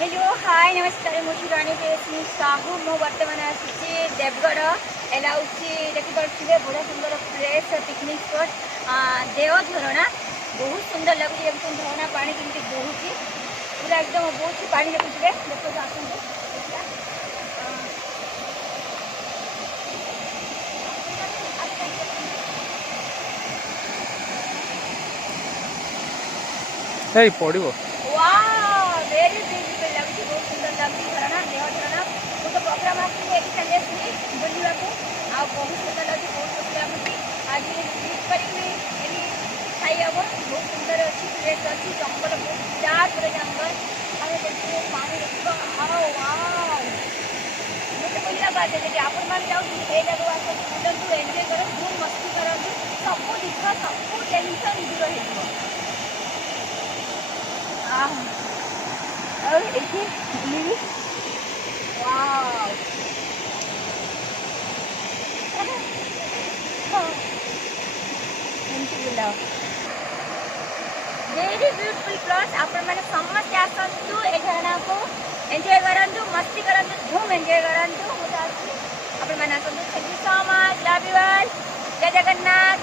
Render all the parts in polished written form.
hello hi नमस्कार मुझे राणी प्रियदर्शिनी साहू मु बर्तमान आसी देवगढ़ एला देखिपे बड़ा सुंदर प्लेस पिकनिक स्पॉट देवझरणा बहुत सुंदर लगुच एकदम झरणा पानी केमती बोहुची पूरा एकदम बहुत पानी देखुए देखो आसते Hey, पड़ो वाह वेरी ब्यूटीफुल लगुच बहुत सुंदर लगुच झरणा देव झरणा मु तो प्रोग्राम आसी चली आसली बुलवा आ बहुत सुंदर लगे बहुत सुंदर लगुच आज क्लिक करी खाई हम बहुत सुंदर अच्छी प्लेस अच्छी जंगल बहुत विराट पूरा जंगल आम देखिए पानी देखा मुझे बुला बात है कि आपण मैंने जाऊँ ये जगह आस बुलू एंजय कर खूब मस्ती करूँ सब दुख सब टेंशन दूर हो और देखिए वाव वेरी ब्यूटीफुल प्लस आपण मैंने समस्त आसतु ए झरणा को एंजॉय करूँ मस्ती करूँ धूम एंजॉय करूँ मुझे आपण मैंने आसतु thank you so much love you all जय जगन्नाथ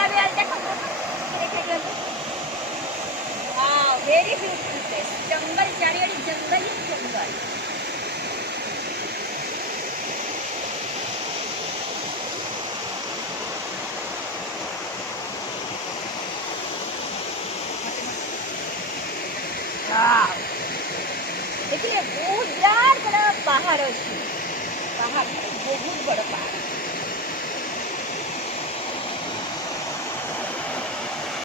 लव यू ऑल देखो वाह वेरी ब्यूटीफुल प्लेस जंगल चारियाड़ी जंगल ही जंगल देखिए बहुत विराट बड़ा पहाड़ अच्छी पहाड़ बहुत बड़ा पहाड़